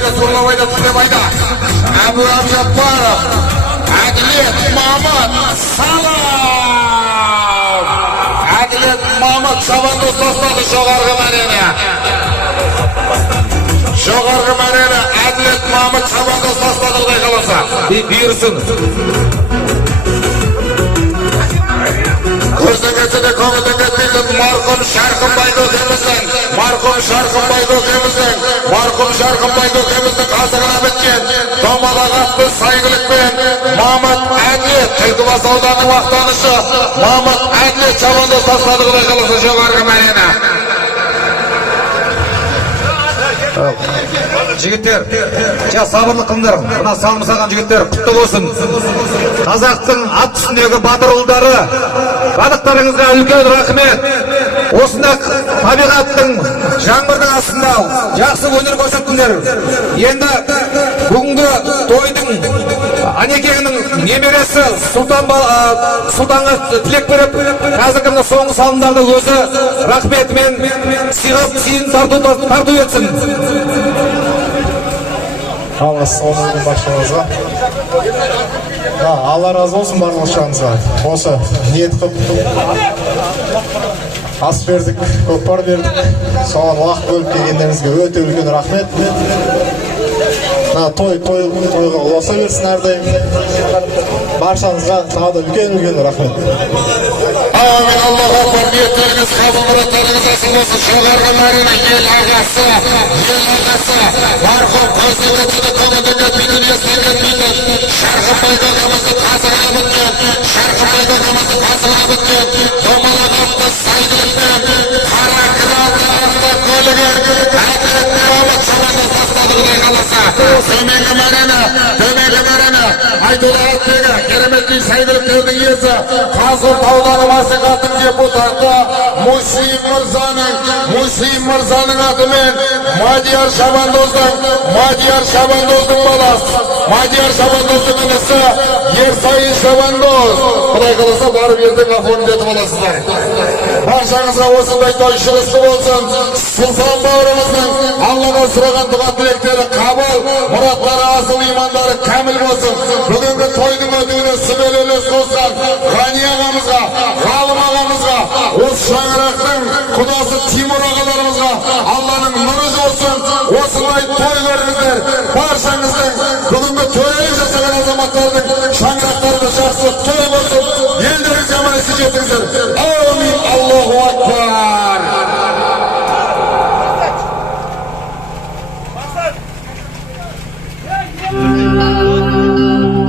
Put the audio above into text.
Турлабайда, Турлабайда, Турлабайда. Әбу Абжаппаров, Әділет Мамат, салам! Әділет Мамат шабандоз тастады жоғарғы мәрене. Жоғарғы мәрене Әділет Мамат шабандоз тастады Құдай қаласа. Бұйырсын. Көздің өтеді, көңілдің өтеді, марқұм Шарқынбай көкеміздің, марқұм Шарқынбай көкеміздің, марқұм Шарқынбай көкеміздің қазығына біткен домалақ атты сайгілікпен Мамат Әділет, Түлкібас ауданының мақтанышы Мамат Әділет шабандоз тастады Құдай қаласа жоғарғы мәрене. Жігіттер, сабырлық қылыңдар. Мына салым салған жігіттер құтты болсын. Қазақтың ат үстіндегі батыр ұлдары, бадықтарыңызға үлкен рахмет. Осында табиғаттың жаңбырдың астында жақсы өнер көрсеттіңдер. Енді бүгінгі тойдың Анекеңнің немересі Сұлтанға тілек беріп, қазіргі соңғы салымдарды өзі рахметімен сыйын тарту етсін. Алғыс олардың баршаңызға. Алла разы болсын барлықтарыңызға. Осы ниет қып ас бердік, көкпар бердік. Соған уақыт бөліп келгендеріңізге өте үлкен рахмет. Тойға ұласа берсін әрдайым. Баршаңызға тағы да үлкен рахмет. Амин, Аллах Акбар, ниеттеріңіз қабыл мұраттарыңыз асыл болсын. Жоғарғы мәрене ел ағасы, марқұм көздің өтеді, көңілдің өтпейтін, естен өтпейтін, Шарқынбай көкеміздің қазығына біткен, Шарқынбай көкеміздің қазығына біткен, домалақ атты сайгілікпен, қара кралды атты көлігі, Әділет Мамат шабандоз тастады Құдай қаласа. Төменгі мәрене, Айтолла Алтбегі, кереметтей сайгіліктердің иесі, Қазығұрт ауданы мәслихатының депутаты Муслим Мырзаның атымен Мадияр Шабандоздың баласы, Мадияр Шабандоздың інісі Ерсайын Шабандоз. Құдай қаласа барып ертең афонын етіп аласыздар. Баршаңызға осындай той шығысты болсын. Сұлтан бауырымыздың Аллаға сұраған дұға тілектері қабыл, мұраттары асыл